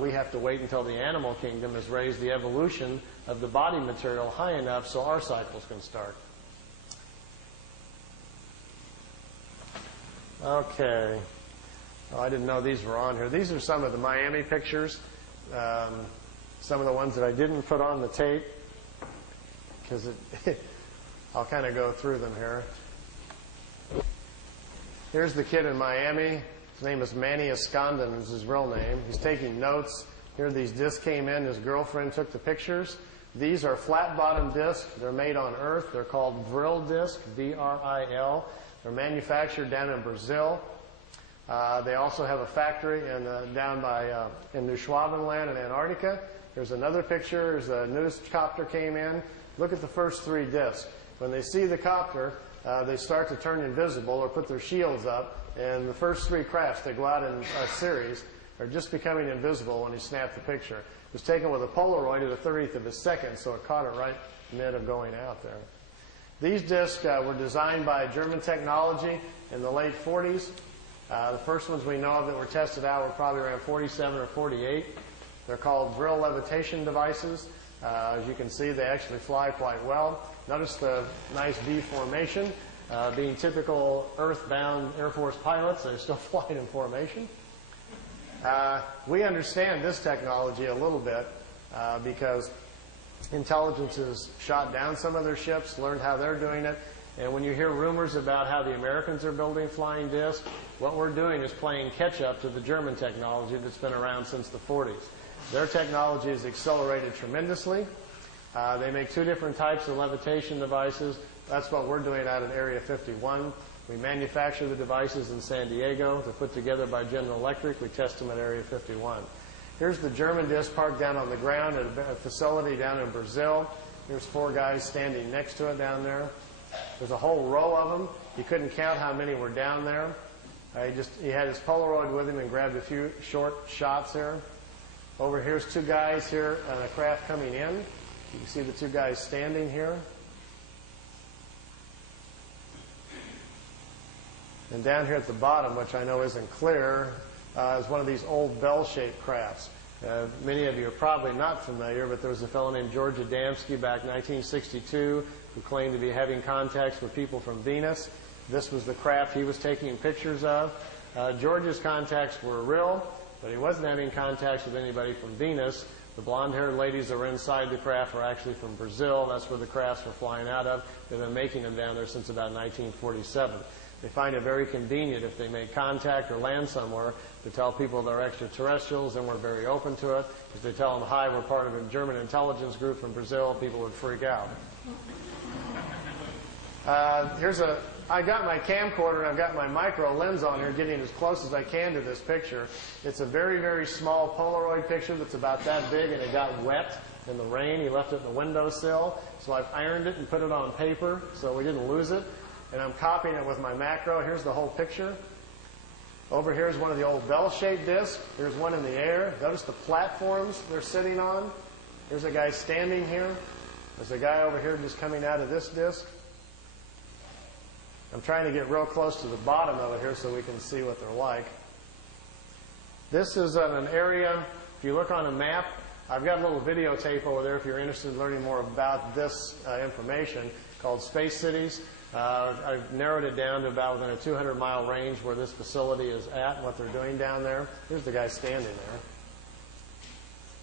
we have to wait until the animal kingdom has raised the evolution of the body material high enough so our cycles can start. Okay. Oh, I didn't know these were on here. These are some of the Miami pictures. Some of the ones that I didn't put on the tape, because I'll kind of go through them here. Here's the kid in Miami. His name is Manny Escondon is his real name. He's taking notes. Here these discs came in. His girlfriend took the pictures. These are flat-bottom discs. They're made on Earth. They're called Vril discs, V-R-I-L. They're manufactured down in Brazil. They also have a factory down in New Schwabenland in Antarctica. Here's another picture. There's a news copter came in. Look at the first 3 discs. When they see the copter, they start to turn invisible or put their shields up. And the first 3 crafts, they go out in a series, are just becoming invisible when you snap the picture. It was taken with a Polaroid at a 30th of a second, so it caught it right in the minute of going out there. These discs were designed by German technology in the late 40s. The first ones we know of that were tested out were probably around 47 or 48. They're called Vril levitation devices. As you can see, they actually fly quite well. Notice the nice V formation. Being typical earthbound Air Force pilots, they're still flying in formation. We understand this technology a little bit because intelligence has shot down some of their ships, learned how they're doing it. And when you hear rumors about how the Americans are building flying discs, what we're doing is playing catch-up to the German technology that's been around since the 40s. Their technology has accelerated tremendously. They make 2 different types of levitation devices. That's what we're doing out at Area 51. We manufacture the devices in San Diego. They're put together by General Electric. We test them at Area 51. Here's the German disc parked down on the ground at a facility down in Brazil. Here's 4 guys standing next to it down there. There's a whole row of them. You couldn't count how many were down there. He had his Polaroid with him and grabbed a few short shots here. Over here's 2 guys here on a craft coming in. You can see the 2 guys standing here. And down here at the bottom, which I know isn't clear, is one of these old bell-shaped crafts. Many of you are probably not familiar, but there was a fellow named George Adamski back in 1962 who claimed to be having contacts with people from Venus. This was the craft he was taking pictures of. George's contacts were real, but he wasn't having contacts with anybody from Venus. The blonde-haired ladies that were inside the craft were actually from Brazil. That's where the crafts were flying out of. They've been making them down there since about 1947. They find it very convenient if they make contact or land somewhere to tell people they're extraterrestrials, and we're very open to it. If they tell them, hi, we're part of a German intelligence group from Brazil, people would freak out. I got my camcorder and I've got my micro lens on here getting as close as I can to this picture. It's a very, very small Polaroid picture that's about that big, and it got wet in the rain. He left it in the windowsill, so I've ironed it and put it on paper so we didn't lose it. And I'm copying it with my macro. Here's the whole picture. Over here is one of the old bell-shaped discs. Here's one in the air. Notice the platforms they're sitting on. Here's a guy standing here. There's a guy over here just coming out of this disc. I'm trying to get real close to the bottom of it here so we can see what they're like. This is an area, if you look on a map, I've got a little videotape over there if you're interested in learning more about this information, called Space Cities. I've narrowed it down to about within a 200-mile range where this facility is at and what they're doing down there. Here's the guy standing there.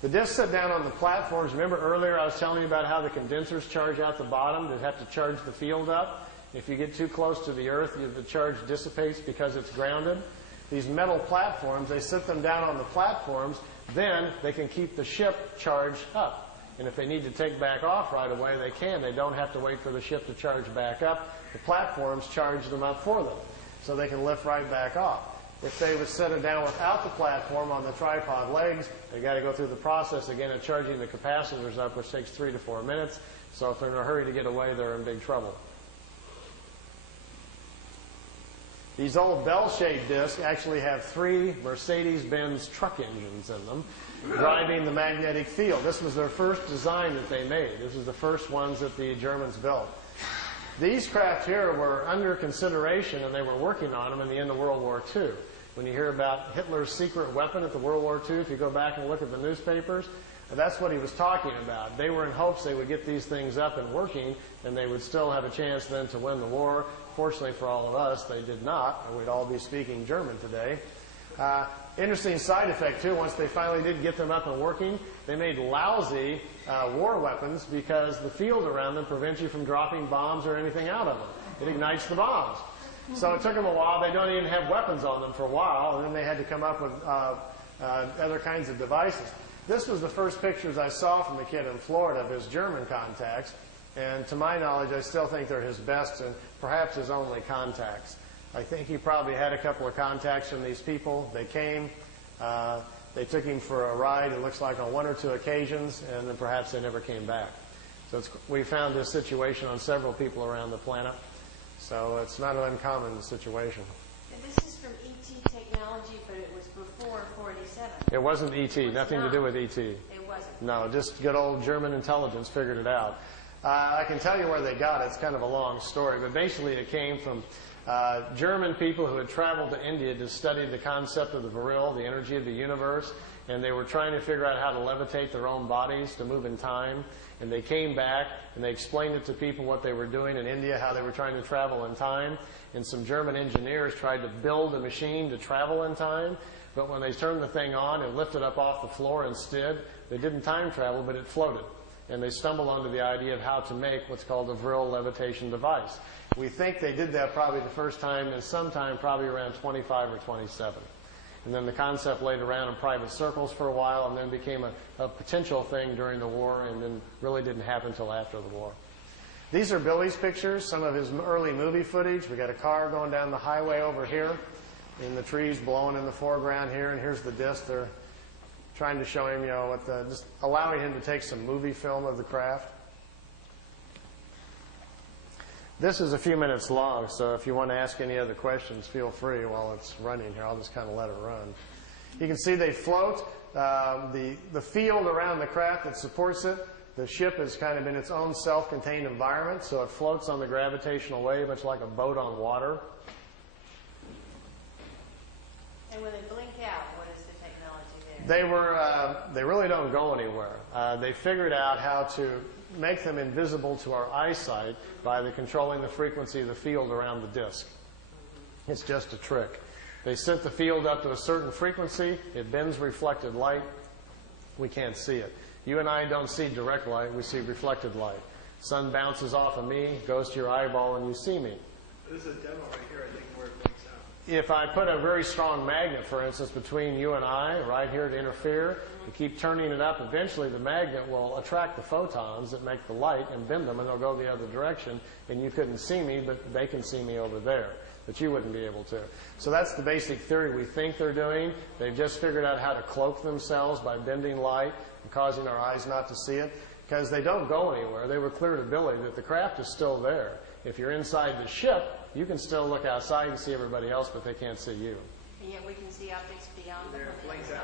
The discs sit down on the platforms. Remember earlier I was telling you about how the condensers charge out the bottom that have to charge the field up? If you get too close to the Earth, the charge dissipates because it's grounded. These metal platforms, they sit them down on the platforms, then they can keep the ship charged up. And if they need to take back off right away, they can. They don't have to wait for the ship to charge back up. The platforms charge them up for them, so they can lift right back off. If they would set it down without the platform on the tripod legs, they've got to go through the process again of charging the capacitors up, which takes 3 to 4 minutes. So if they're in a hurry to get away, they're in big trouble. These old bell-shaped discs actually have 3 Mercedes-Benz truck engines in them, driving the magnetic field. This was their first design that they made. This was the first ones that the Germans built. These craft here were under consideration, and they were working on them in the end of World War II. When you hear about Hitler's secret weapon at the World War II, if you go back and look at the newspapers, that's what he was talking about. They were in hopes they would get these things up and working, and they would still have a chance then to win the war. Fortunately for all of us, they did not, or we'd all be speaking German today. Interesting side effect, too, once they finally did get them up and working, they made lousy war weapons because the field around them prevents you from dropping bombs or anything out of them. It ignites the bombs. So it took them a while. They don't even have weapons on them for a while, and then they had to come up with other kinds of devices. This was the first pictures I saw from the kid in Florida of his German contacts, and to my knowledge, I still think they're his best and perhaps his only contacts. I think he probably had a couple of contacts from these people. They came, they took him for a ride, it looks like on one or two occasions, and then perhaps they never came back. So we found this situation on several people around the planet, so it's not an uncommon situation. And this is from ET technology, but it was before 47. It wasn't ET, nothing to do with ET. It wasn't? No, just good old German intelligence figured it out. I can tell you where they got it. It's kind of a long story, but basically it came from German people who had traveled to India to study the concept of the Vril, the energy of the universe, and they were trying to figure out how to levitate their own bodies to move in time. And they came back and they explained it to people what they were doing in India, how they were trying to travel in time. And some German engineers tried to build a machine to travel in time, but when they turned the thing on and lifted up off the floor instead, they didn't time travel, but it floated. And they stumbled onto the idea of how to make what's called a Vril levitation device. We think they did that probably the first time in sometime probably around 25 or 27. And then the concept laid around in private circles for a while and then became a potential thing during the war and then really didn't happen until after the war. These are Billy's pictures, some of his early movie footage. We got a car going down the highway over here, and the trees blowing in the foreground here, and here's the disc. They're trying to show him, you know, just allowing him to take some movie film of the craft. This is a few minutes long, so if you want to ask any other questions, feel free while it's running here. I'll just kind of let it run. You can see they float. The field around the craft that supports it, the ship is kind of in its own self-contained environment, so it floats on the gravitational wave, much like a boat on water. And when they blink out, what is the technology there? They really don't go anywhere. They figured out how to make them invisible to our eyesight by controlling the frequency of the field around the disk. It's just a trick. They set the field up to a certain frequency. It bends reflected light. We can't see it. You and I don't see direct light. We see reflected light. Sun bounces off of me, goes to your eyeball, and you see me. This is a demo right here, I think, where it blinks out. If I put a very strong magnet, for instance, between you and I, right here to interfere, you keep turning it up, eventually the magnet will attract the photons that make the light and bend them, and they'll go the other direction, and you couldn't see me, but they can see me over there. But you wouldn't be able to. So that's the basic theory we think they're doing. They've just figured out how to cloak themselves by bending light and causing our eyes not to see it, because they don't go anywhere. They were clear to Billy that the craft is still there. If you're inside the ship, you can still look outside and see everybody else, but they can't see you. And yet we can see objects beyond them. There, it blinks out.